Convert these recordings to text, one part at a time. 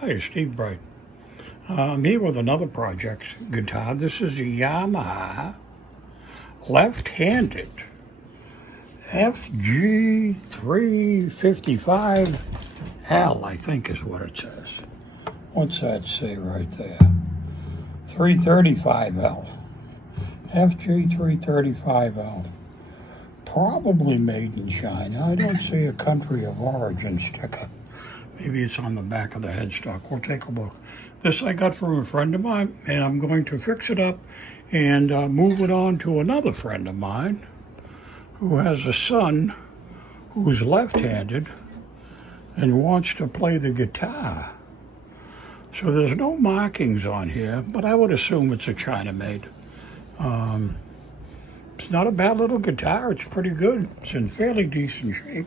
Hi, Steve Bright. I'm here with another project guitar. This is a Yamaha left-handed FG355L, I think is what it says. What's that say right there? 335L. FG335L. Probably made in China. I don't see a country of origin sticker. Maybe it's on the back of the headstock. We'll take a look. This I got from a friend of mine, and I'm going to fix it up and move it on to another friend of mine who has a son who's left-handed and wants to play the guitar. So there's no markings on here, but I would assume it's a China-made. It's not a bad little guitar. It's pretty good. It's in fairly decent shape.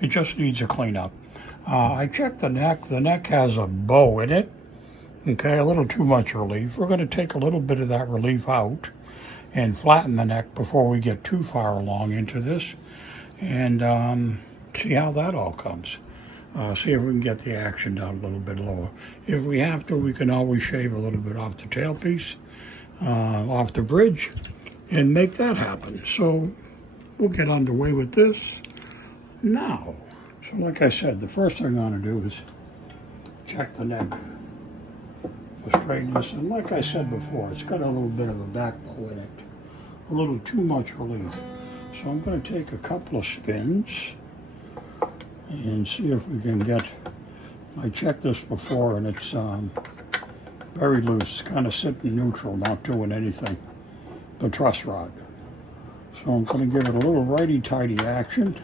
It just needs a cleanup. I checked the neck. The neck has a bow in it. Okay, a little too much relief. We're going to take a little bit of that relief out and flatten the neck before we get too far along into this, and see how that all comes. See if we can get the action down a little bit lower. If we have to, we can always shave a little bit off the tailpiece, off the bridge, and make that happen. So we'll get underway with this now. So like I said, the first thing I'm going to do is check the neck for straightness. And like I said before, it's got a little bit of a back bow in it. A little too much relief. So I'm going to take a couple of spins and see if we can get, I checked this before and it's very loose. It's kind of sitting neutral, not doing anything. The truss rod. So I'm going to give it a little righty-tighty action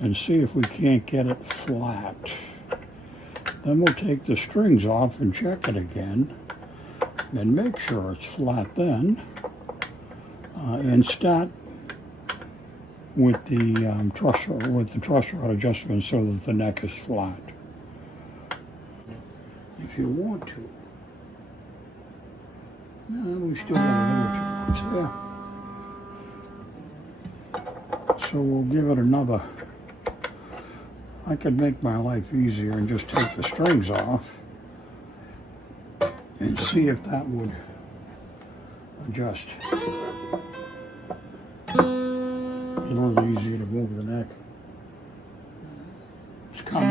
and see if we can't get it flat. Then we'll take the strings off and check it again and make sure it's flat then, and start with the truss rod adjustment so that the neck is flat. If you want to. No, we still got a little too much there. So we'll give it another. I could make my life easier and just take the strings off and see if that would adjust. A little easier to move the neck. It's coming.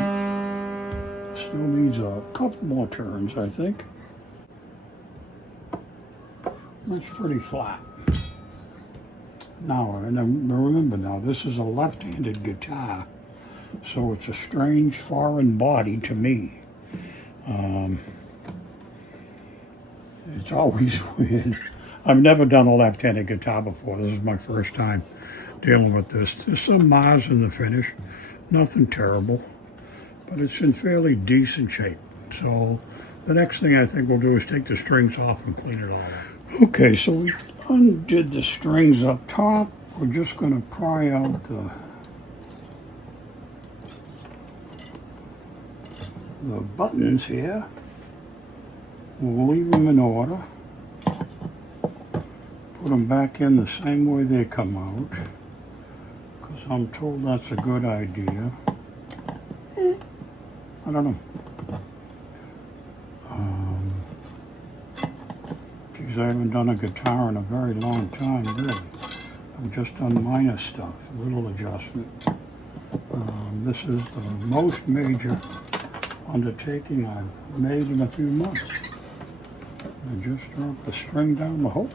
Still needs a couple more turns, I think. That's pretty flat. Now, and remember now, this is a left-handed guitar. So it's a strange foreign body to me. It's always weird. I've never done a left-handed guitar before. This is my first time dealing with this. There's some Mars in the finish. Nothing terrible. But it's in fairly decent shape. So the next thing I think we'll do is take the strings off and clean it all up. Okay, so we undid the strings up top. We're just going to pry out the buttons here. We'll leave them in order. Put them back in the same way they come out, because I'm told that's a good idea. I don't know. Geez, I haven't done a guitar in a very long time, really. I've just done minor stuff, a little adjustment. This is the most major undertaking I've made in a few months. I just dropped the string down the hole.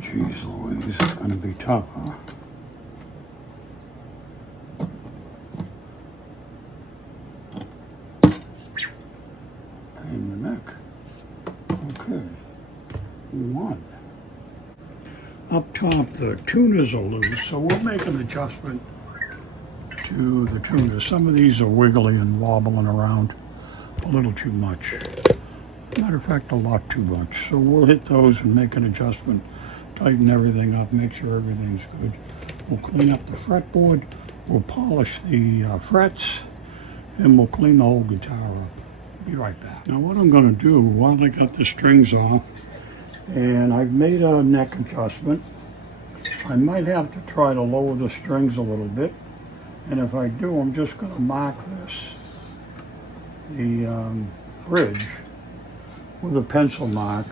Jeez Louise, it's going to be tough, huh? Pain in the neck. Okay. One. Up top, the tuners are loose, so we'll make an adjustment to the tuners. Some of these are wiggly and wobbling around a little too much. Matter of fact, a lot too much. So we'll hit those and make an adjustment, tighten everything up, make sure everything's good. We'll clean up the fretboard, we'll polish the frets, and we'll clean the whole guitar up. Be right back. Now what I'm going to do, while I got the strings off, and I've made a neck adjustment, I might have to try to lower the strings a little bit. And if I do, I'm just going to mark this, the bridge, with a pencil mark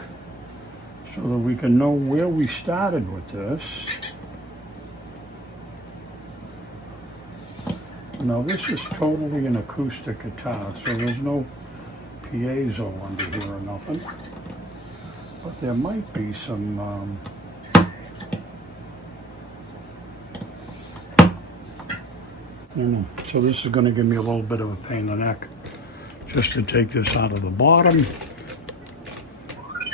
so that we can know where we started with this. Now this is totally an acoustic guitar, so there's no piezo under here or nothing. But there might be some so this is going to give me a little bit of a pain in the neck just to take this out of the bottom.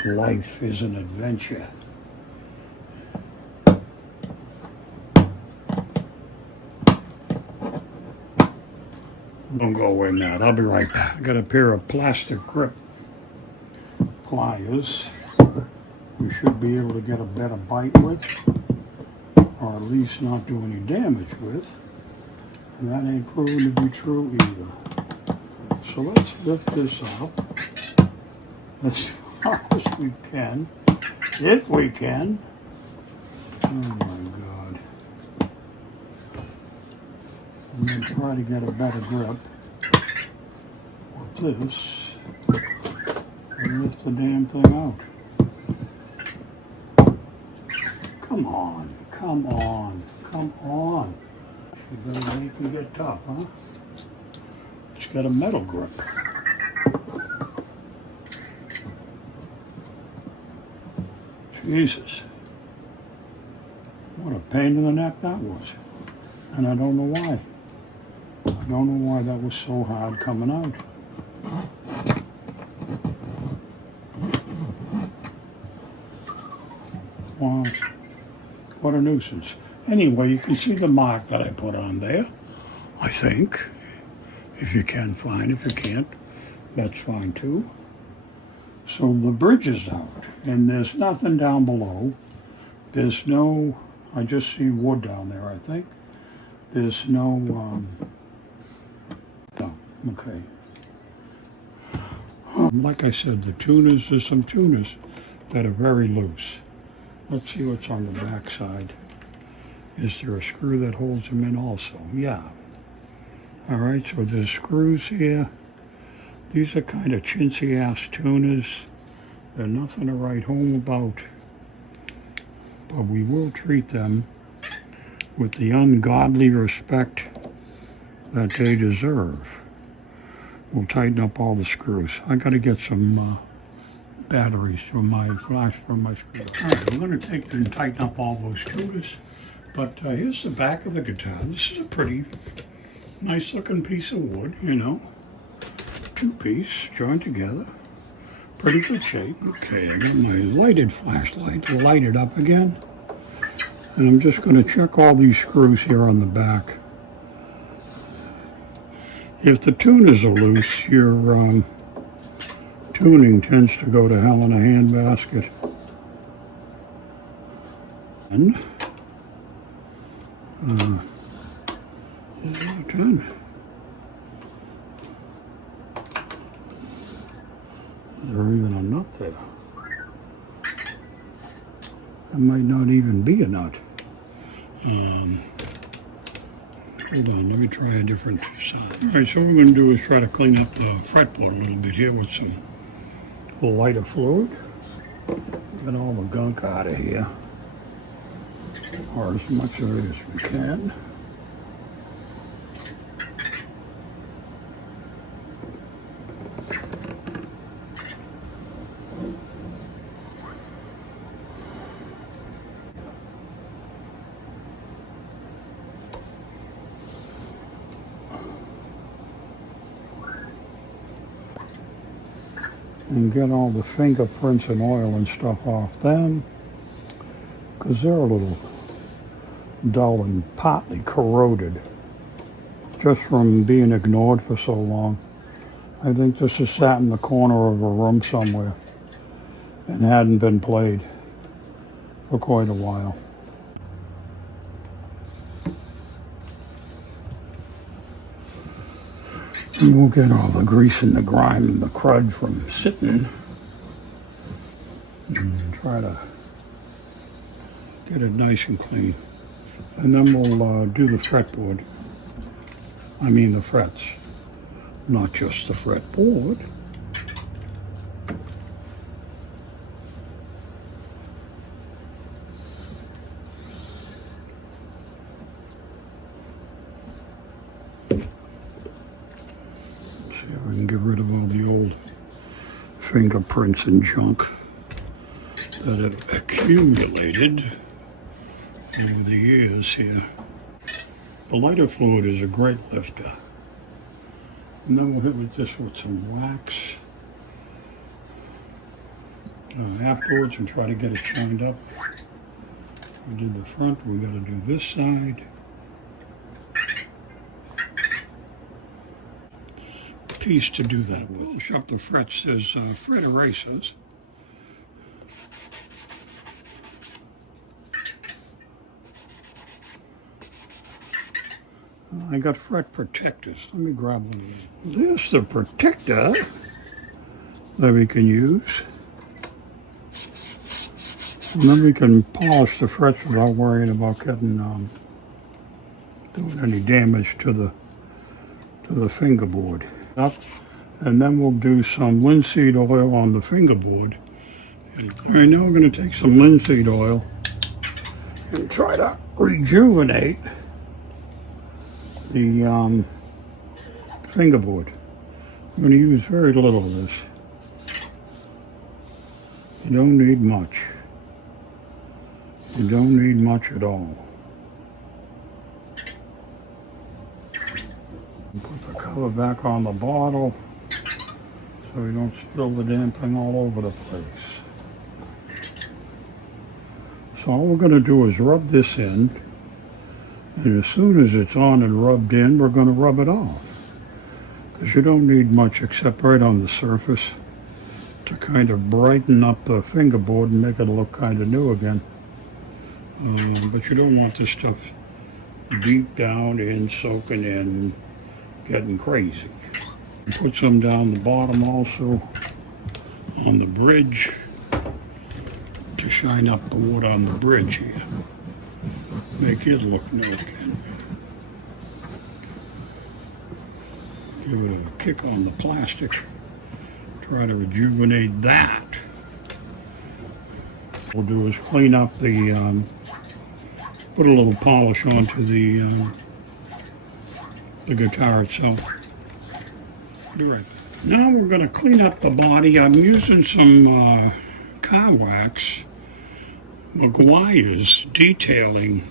Life is an adventure. Don't go away, Matt. I'll be right back. I got a pair of plastic grip pliers. We should be able to get a better bite with, or at least not do any damage with. And that ain't proven to be true either. So let's lift this up as far as we can, if we can. Oh my God. And then try to get a better grip with this and lift the damn thing out. Come on, come on, come on. You're gonna make me get tough, huh? It's got a metal grip. Jesus. What a pain in the neck that was. And I don't know why. I don't know why that was so hard coming out. Wow. What a nuisance. Anyway, you can see the mark that I put on there, I think. If you can, fine. If you can't, that's fine too. So the bridge is out, and there's nothing down below. There's no, I just see wood down there, I think. There's no, oh, okay. Like I said, the tuners, there's some tuners that are very loose. Let's see what's on the back side. Is there a screw that holds them in also? Yeah. All right, so there's screws here. These are kind of chintzy ass tuners. They're nothing to write home about, but we will treat them with the ungodly respect that they deserve. We'll tighten up all the screws. I got to get some batteries from my flash from my screw. All right, I'm going to take and tighten up all those tuners. But here's the back of the guitar. This is a pretty nice looking piece of wood, you know. Two-piece, joined together. Pretty good shape. Okay, I got my lighted flashlight to light it up again. And I'm just going to check all these screws here on the back. If the tuners are loose, your tuning tends to go to hell in a handbasket. And there's no 10. Is there even a nut there? There might not even be a nut. Hold on, let me try a different side. All right, so what we're going to do is try to clean up the fretboard a little bit here with some lighter fluid. Get all the gunk out of here, or as much of it as we can. And get all the fingerprints and oil and stuff off them, because they're a little dull and partly corroded. just from being ignored for so long. I think this is sat in the corner of a room somewhere and hadn't been played for quite a while. And we'll get all the grease and the grime and the crud from sitting and try to get it nice and clean. And then we'll do the fretboard. I mean the frets, not just the fretboard. See if we can get rid of all the old fingerprints and junk that have accumulated over the years here. The lighter fluid is a great lifter. And then we'll hit with this with some wax afterwards and try to get it shined up. We did the front, we got to do this side. Piece to do that with. Shop the frets, there's fret erasers. I got fret protectors. Let me grab one of these. There's the protector that we can use. And then we can polish the frets without worrying about getting doing any damage to the fingerboard. Up, and then we'll do some linseed oil on the fingerboard. All right, now we're going to take some linseed oil and try to rejuvenate the fingerboard. I'm going to use very little of this. You don't need much. You don't need much at all. Put the cover back on the bottle so we don't spill the damn thing all over the place. So all we're going to do is rub this in, and as soon as it's on and rubbed in, we're going to rub it off. Because you don't need much except right on the surface to kind of brighten up the fingerboard and make it look kind of new again. But you don't want this stuff deep down in, soaking in, getting crazy. Put some down the bottom also on the bridge to shine up the wood on the bridge here. Make it look new again. Give it a kick on the plastic. Try to rejuvenate that. What we'll do is clean up the, put a little polish onto the guitar itself. Be right back. Now we're going to clean up the body. I'm using some car wax, McGuire's detailing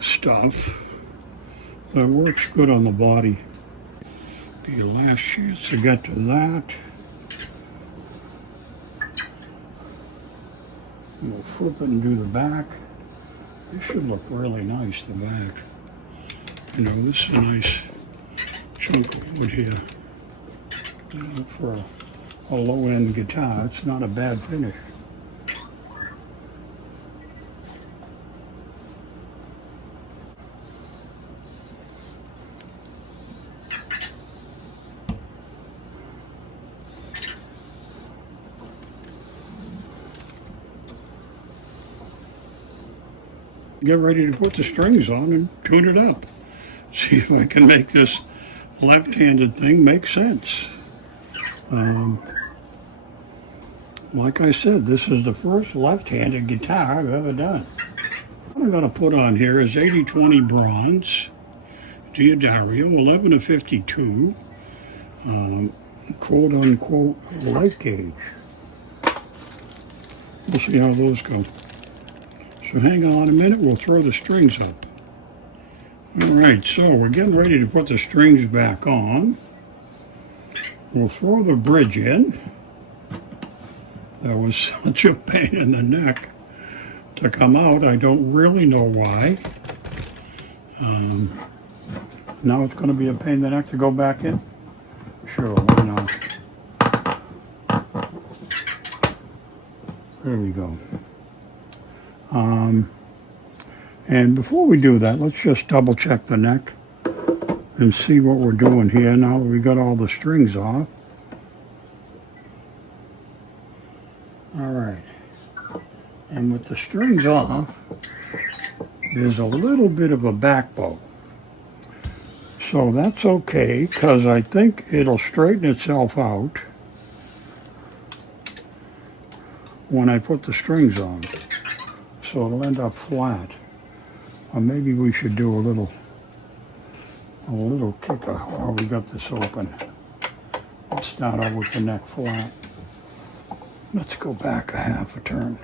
stuff that works good on the body. Be your last chance to get to that. We'll flip it and do the back. This should look really nice, the back. You know, this is a nice chunk of wood here. For a low-end guitar, it's not a bad finish. Get ready to put the strings on and tune it up. See if I can make this left-handed thing make sense. Like I said, this is the first left-handed guitar I've ever done. What I'm going to put on here is 80/20 bronze, Diodario, 11 of 52, quote-unquote light gauge. We'll see how those go. So hang on a minute, we'll throw the strings up. All right, so we're getting ready to put the strings back on. We'll throw the bridge in. That was such a pain in the neck to come out. I don't really know why. Now it's going to be a pain in the neck to go back in? Sure, why not? There we go. And before we do that, let's just double check the neck and see what we're doing here now that we got all the strings off. All right. And with the strings off, there's a little bit of a back bow. So that's okay, because I think it'll straighten itself out when I put the strings on. So it'll end up flat. Or maybe we should do a little kicker while we got this open. Let's start out with the neck flat. Let's go back a half a turn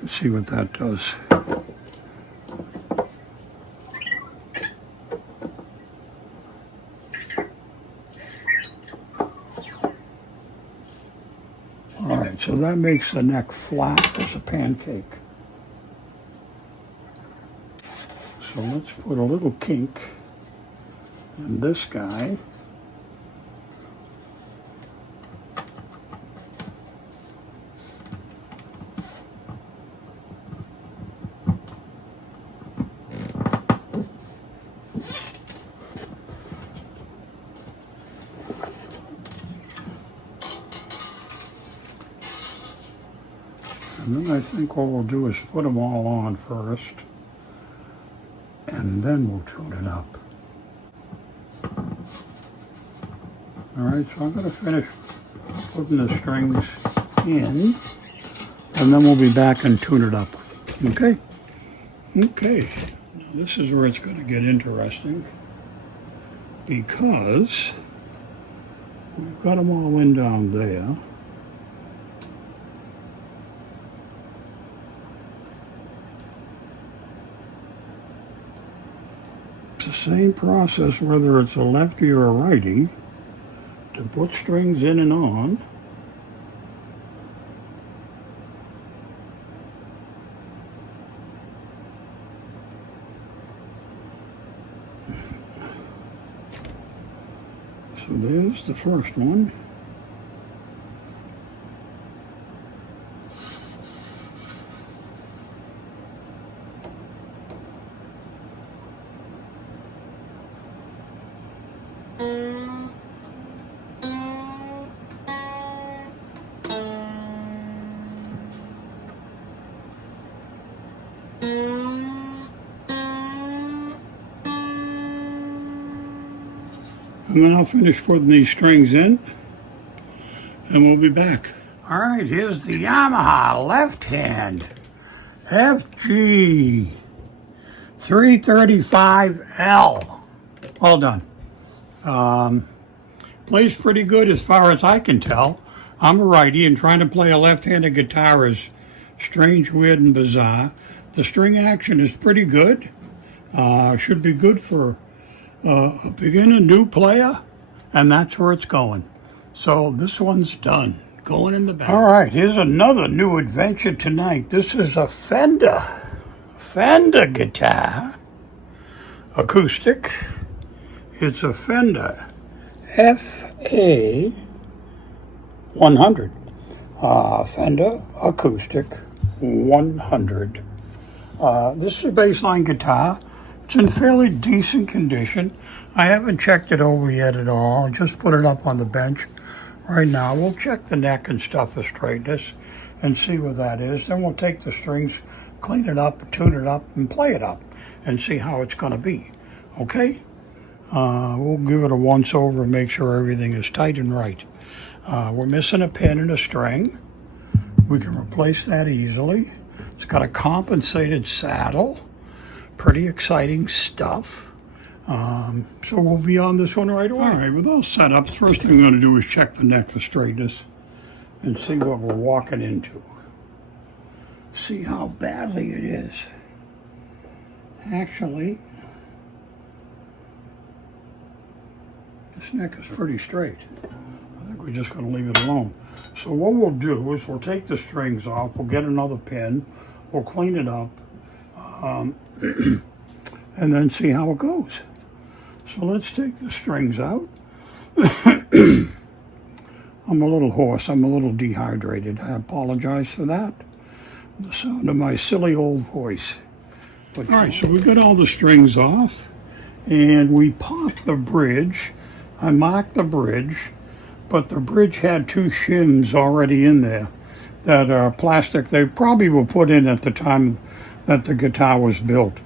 and see what that does. All right, so that makes the neck flat as a pancake. So let's put a little kink in this guy. And then I think what we'll do is put them all on first, and then we'll tune it up. All right, so I'm going to finish putting the strings in, and then we'll be back and tune it up. Okay? Okay. Now this is where it's going to get interesting, because we've got them all in down there. It's the same process whether it's a lefty or a righty to put strings in and on. So there's the first one. And then I'll finish putting these strings in, and we'll be back. All right, here's the Yamaha left hand FG 335L. All done. Plays pretty good as far as I can tell. I'm a righty, and trying to play a left-handed guitar is strange, weird, and bizarre. The string action is pretty good. Should be good for a beginner, new player, and that's where it's going. So this one's done, going in the back. All right, here's another new adventure tonight. This is a Fender guitar, acoustic. It's a Fender FA 100, Fender Acoustic 100. This is a bassline guitar. It's in fairly decent condition. I haven't checked it over yet at all. I just put it up on the bench right now. We'll check the neck and stuff, the straightness, and see what that is. Then we'll take the strings, clean it up, tune it up, and play it up, and see how it's going to be. Okay? We'll give it a once over and make sure everything is tight and right. We're missing a pin and a string. We can replace that easily. It's got a compensated saddle. Pretty exciting stuff. So we'll be on this one right away. All right, with all set up, the first thing I'm going to do is check the neck for straightness and see what we're walking into. See how badly it is. Actually, this neck is pretty straight. I think we're just going to leave it alone. So what we'll do is we'll take the strings off, we'll get another pin, we'll clean it up, and then see how it goes. So let's take the strings out. I'm a little hoarse. I'm a little dehydrated. I apologize for that. The sound of my silly old voice. But, all right, so we got all the strings off, and we popped the bridge. I marked the bridge, but the bridge had two shims already in there that are plastic. They probably were put in at the time that the guitar was built.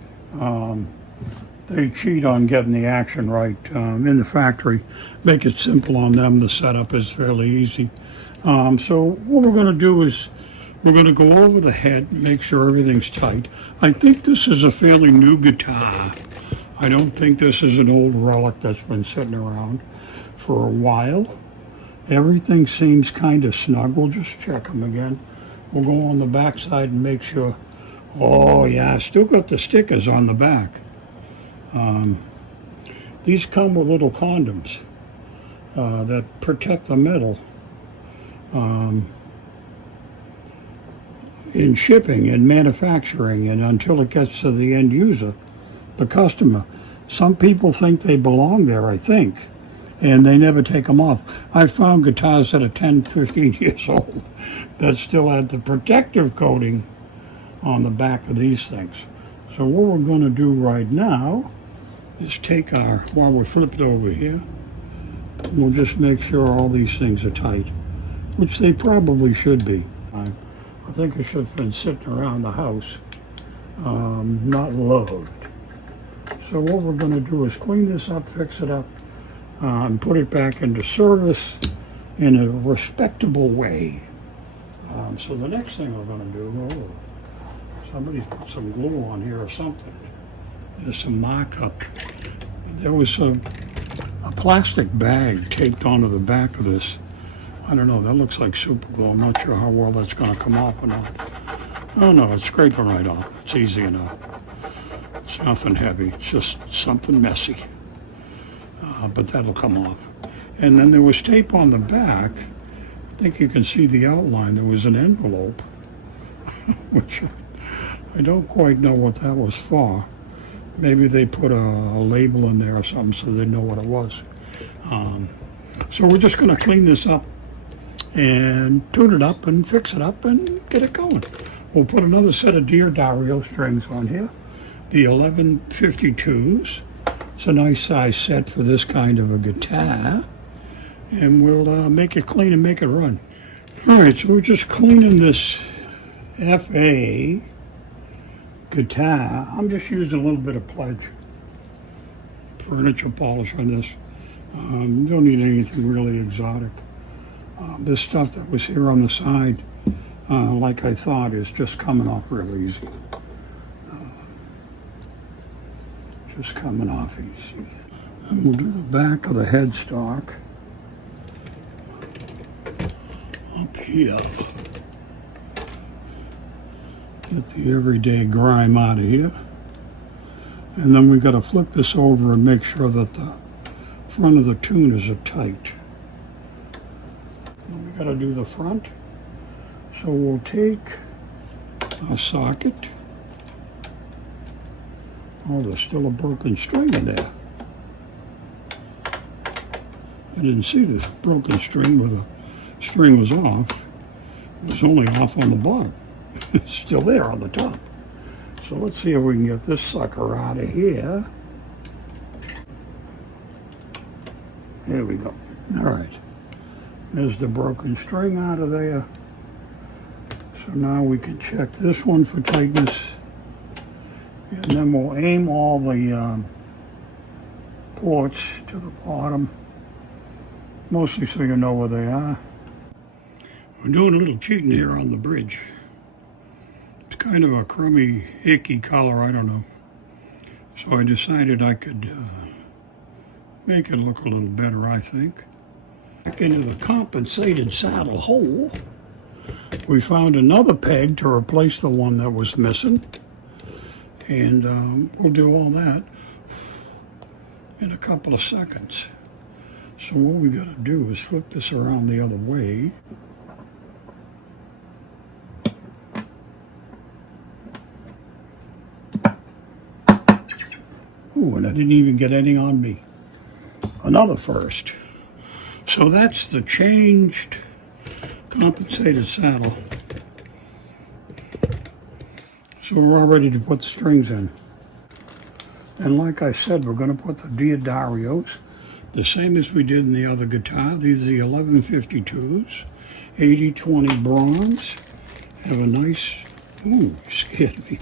They cheat on getting the action right in the factory. Make it simple on them. The setup is fairly easy. So what we're going to do is we're going to go over the head and make sure everything's tight. I think this is a fairly new guitar. I don't think this is an old relic that's been sitting around for a while. Everything seems kind of snug. We'll just check them again. We'll go on the back side and make sure. Oh yeah, still got the stickers on the back. These come with little condoms that protect the metal in shipping and manufacturing and until it gets to the end user, the customer. Some people think they belong there, I think, and they never take them off. I've found guitars that are 10, 15 years old that still have the protective coating on the back of these things. So what we're going to do right now is take our, while we're flipped over here, we'll just make sure all these things are tight, which they probably should be. I think it should have been sitting around the house, not loaded. So what we're going to do is clean this up, fix it up, and put it back into service in a respectable way. So the next thing we're going to do, somebody's put some glue on here or something. There's some markup. There was a plastic bag taped onto the back of this. I don't know, that looks like super glue. I'm not sure how well that's going to come off or not. Oh no, it's scraping right off. It's easy enough. It's nothing heavy. It's just something messy. But that'll come off. And then there was tape on the back. I think you can see the outline. There was an envelope, which I don't quite know what that was for. Maybe they put a label in there or something so they know what it was. So we're just going to clean this up and tune it up and fix it up and get it going. We'll put another set of Deer Dario strings on here, the 1152s. It's a nice size set for this kind of a guitar, and we'll make it clean and make it run. All right, so we're just cleaning this FA guitar. I'm just using a little bit of Pledge furniture polish on this. You don't need anything really exotic. This stuff that was here on the side, like I thought, is just coming off real easy. Just coming off easy. And we'll do the back of the headstock up here. Get the everyday grime out of here. And then we got to flip this over and make sure that the front of the tuners are tight. And we got to do the front. So we'll take a socket. Oh, there's still a broken string in there. I didn't see this broken string where the string was off. It was only off on the bottom. It's still there on the top. So let's see if we can get this sucker out of here. There we go. All right. There's the broken string out of there. So now we can check this one for tightness. And then we'll aim all the ports to the bottom, mostly so you know where they are. We're doing a little cheating here on the bridge. It's kind of a crummy, icky color, I don't know. So I decided I could make it look a little better, I think. Back into the compensated saddle hole, we found another peg to replace the one that was missing. And we'll do all that in a couple of seconds. So what we got to do is flip this around the other way. Ooh, and I didn't even get any on me. Another first. So that's the changed compensated saddle. So we're all ready to put the strings in. And like I said, we're going to put the Diodarios, the same as we did in the other guitar. These are the 1152s, 80-20 bronze. Have a nice, ooh, scared me.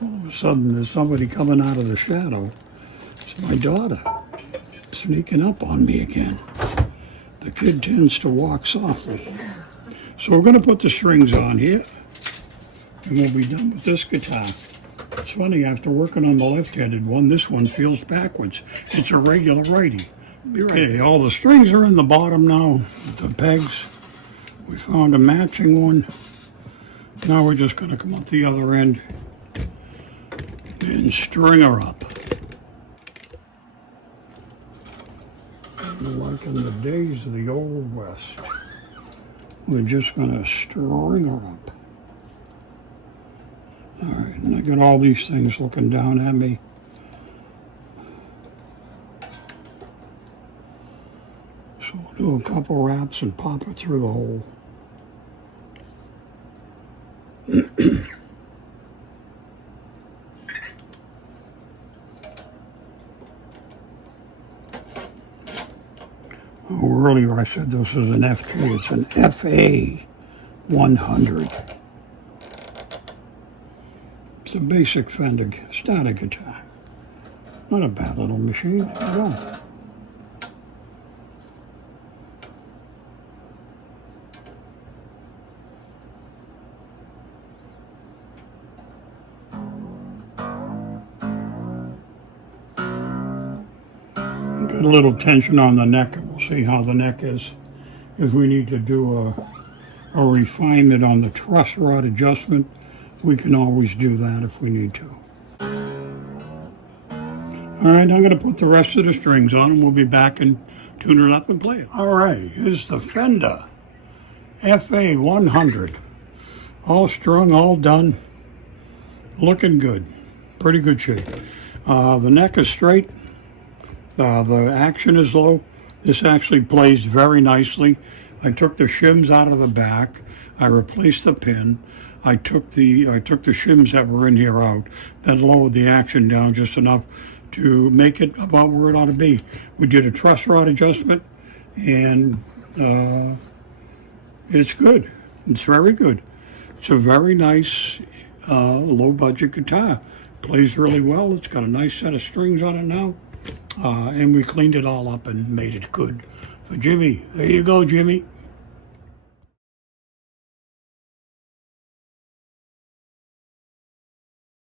All of a sudden, there's somebody coming out of the shadow. It's my daughter sneaking up on me again. The kid tends to walk softly. So we're going to put the strings on here, and we'll be done with this guitar. It's funny, after working on the left-handed one, this one feels backwards. It's a regular righty. Be right. Okay, all the strings are in the bottom now, the pegs. We found a matching one. Now we're just going to come up the other end and string her up. Like in the days of the Old West. We're just going to string her up. All right, and I got all these things looking down at me. So we'll do a couple wraps and pop it through the hole. Oh, earlier I said this is an F2. It's an FA 100. It's a basic Fender starter guitar. Not a bad little machine at all. Got a little tension on the neck, and we'll see how the neck is. If we need to do a refinement on the truss rod adjustment, we can always do that if we need to. All right, I'm going to put the rest of the strings on, and we'll be back and tune it up and play it. All right, here's the Fender FA 100. All strung, all done. Looking good. Pretty good shape. The neck is straight. The action is low. This actually plays very nicely. I took the shims out of the back. I replaced the pin. I took the shims that were in here out. That lowered the action down just enough to make it about where it ought to be. We did a truss rod adjustment, and it's good. It's very good. It's a very nice low budget guitar. Plays really well. It's got a nice set of strings on it now. And we cleaned it all up and made it good for Jimmy. There you go, Jimmy.